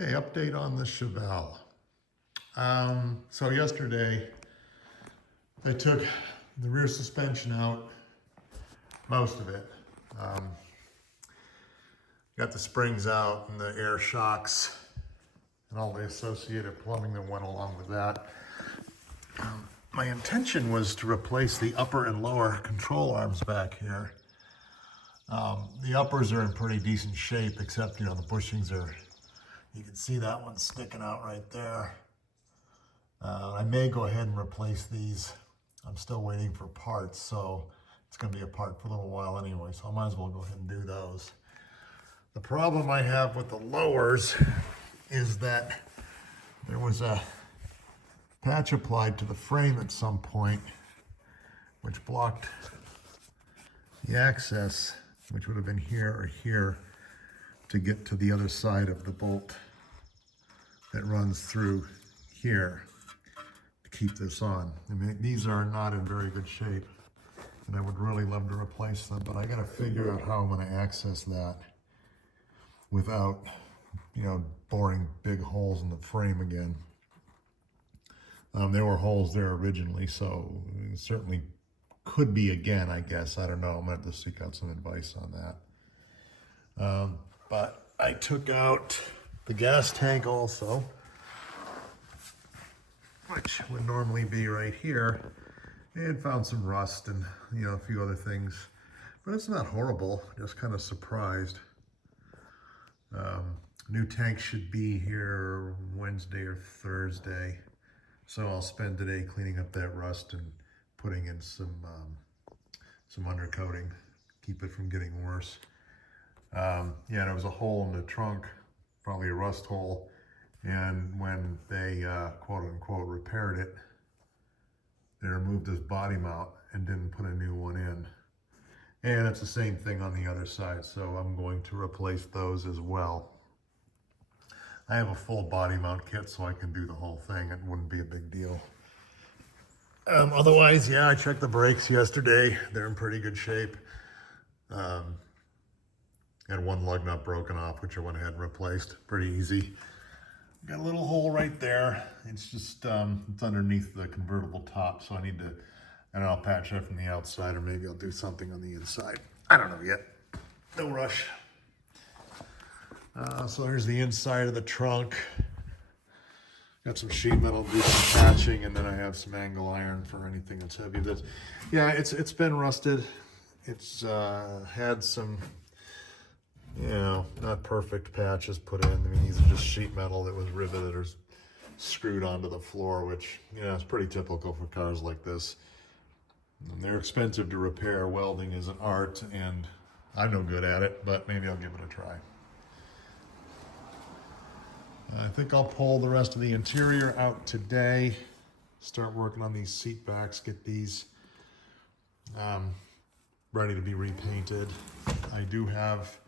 Okay, update on the Chevelle. So yesterday, I took the rear suspension out, most of it. Um, got the springs out and the air shocks and all the associated plumbing that went along with that. My intention was to replace the upper and lower control arms back here. The uppers are in pretty decent shape, except, the bushings are, you can see that one sticking out right there. I may go ahead and replace these. I'm still waiting for parts, so it's going to be a part for a little while anyway, so I might as well go ahead and do those. The problem I have with the lowers is that there was a patch applied to the frame at some point, which blocked the access, which would have been here or here, to get to the other side of the bolt that runs through here to keep this on. I mean, these are not in very good shape, and I would really love to replace them, but I got to figure out how I'm going to access that without, boring big holes in the frame again. There were holes there originally, so it certainly could be again, I guess. I don't know. I'm going to have to seek out some advice on that. But I took out the gas tank also, which would normally be right here, and found some rust and, a few other things. But it's not horrible, just kind of surprised. New tank should be here Wednesday or Thursday. So I'll spend today cleaning up that rust and putting in some undercoating, keep it from getting worse. There was a hole in the trunk, probably a rust hole, and when they quote unquote repaired it, they removed this body mount and didn't put a new one in. And it's the same thing on the other side, so I'm going to replace those as well. I have a full body mount kit, so I can do the whole thing. It wouldn't be a big deal. Otherwise, I checked the brakes yesterday. They're in pretty good shape. Had one lug nut broken off, which I went ahead and replaced. Pretty easy. Got a little hole right there. It's just, it's underneath the convertible top, so I need to, and I'll patch that from the outside, or maybe I'll do something on the inside. I don't know yet. No rush. So there's the inside of the trunk. Got some sheet metal, do some patching, and then I have some angle iron for anything that's heavy. It's been rusted. It's had some, not perfect patches put in. I mean, these are just sheet metal that was riveted or screwed onto the floor, which, is pretty typical for cars like this. And they're expensive to repair. Welding is an art, and I'm no good at it, but maybe I'll give it a try. I think I'll pull the rest of the interior out today, start working on these seat backs, get these ready to be repainted. I do have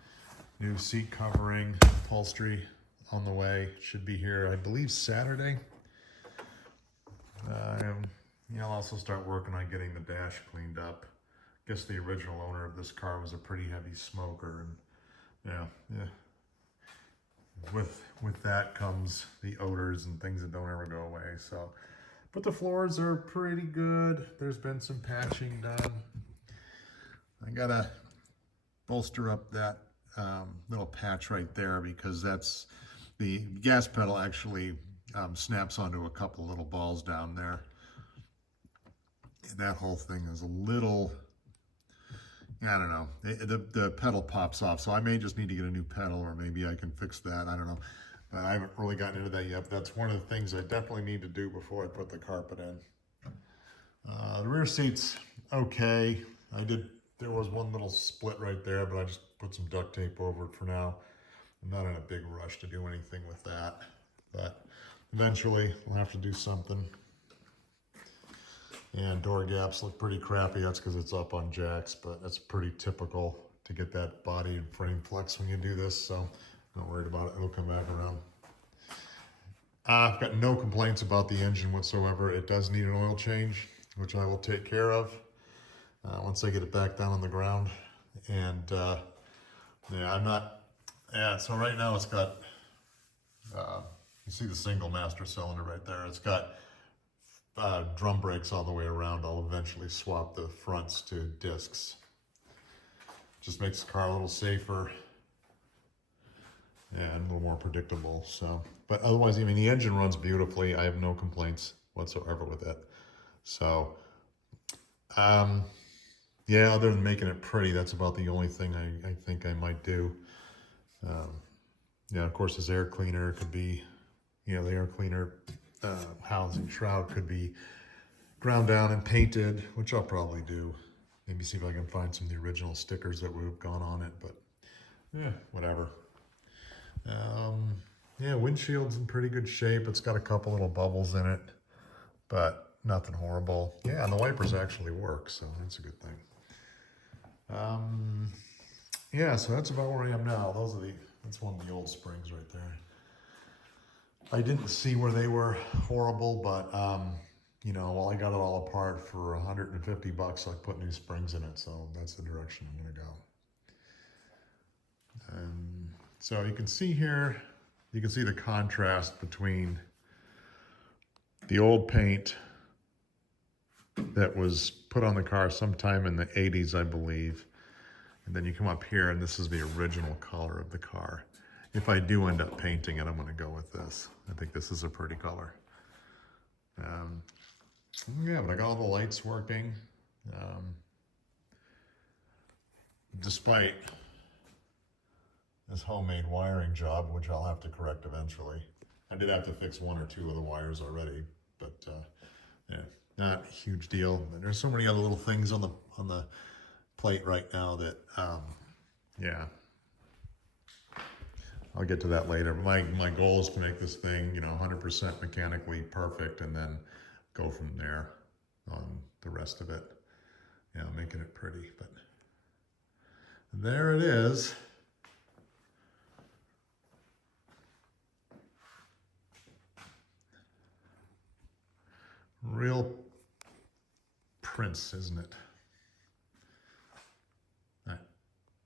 new seat covering, upholstery on the way. Should be here, I believe, Saturday. I'll also start working on getting the dash cleaned up. I guess the original owner of this car was a pretty heavy smoker, and with that comes the odors and things that don't ever go away. So, but the floors are pretty good. There's been some patching done. I gotta bolster up that little patch right there, because that's the gas pedal actually snaps onto a couple little balls down there. And that whole thing is a little, I don't know, the pedal pops off, so I may just need to get a new pedal, or maybe I can fix that, I don't know. But I haven't really gotten into that yet, but that's one of the things I definitely need to do before I put the carpet in. The rear seat's okay. There was one little split right there, but I just put some duct tape over it for now. I'm not in a big rush to do anything with that, but eventually we'll have to do something. And door gaps look pretty crappy. That's because it's up on jacks, but that's pretty typical to get that body and frame flex when you do this, so not worried about it. It'll come back around. I've got no complaints about the engine whatsoever. It does need an oil change, which I will take care of once I get it back down on the ground. And so right now it's got You see the single master cylinder right there. It's got drum brakes all the way around. I'll eventually swap the fronts to discs. Just makes the car a little safer. Yeah, and a little more predictable. So, but otherwise, I mean, the engine runs beautifully. I have no complaints whatsoever with it. So, yeah, other than making it pretty, that's about the only thing I think I might do. Yeah, of course, this air cleaner could be, the air cleaner housing shroud could be ground down and painted, which I'll probably do. Maybe see if I can find some of the original stickers that would have gone on it, but yeah, whatever. Yeah, windshield's in pretty good shape. It's got a couple little bubbles in it, but nothing horrible. Yeah, and the wipers actually work, so that's a good thing. Yeah, so that's about where I am now. That's one of the old springs right there. I didn't see where they were horrible, but well, I got it all apart for $150. I put new springs in it, so that's the direction I'm gonna go. And so you can see here, you can see the contrast between the old paint that was put on the car sometime in the 80s, I believe. And then you come up here and this is the original color of the car. If I do end up painting it, I'm gonna go with this. I think this is a pretty color. Yeah, but I got all the lights working. Despite this homemade wiring job, which I'll have to correct eventually. I did have to fix one or two of the wires already, but yeah, not a huge deal. But there's so many other little things on the plate right now that yeah, I'll get to that later. My goal is to make this thing 100% mechanically perfect, and then go from there on the rest of it. Making it pretty. But there it is. Real Prince, isn't it?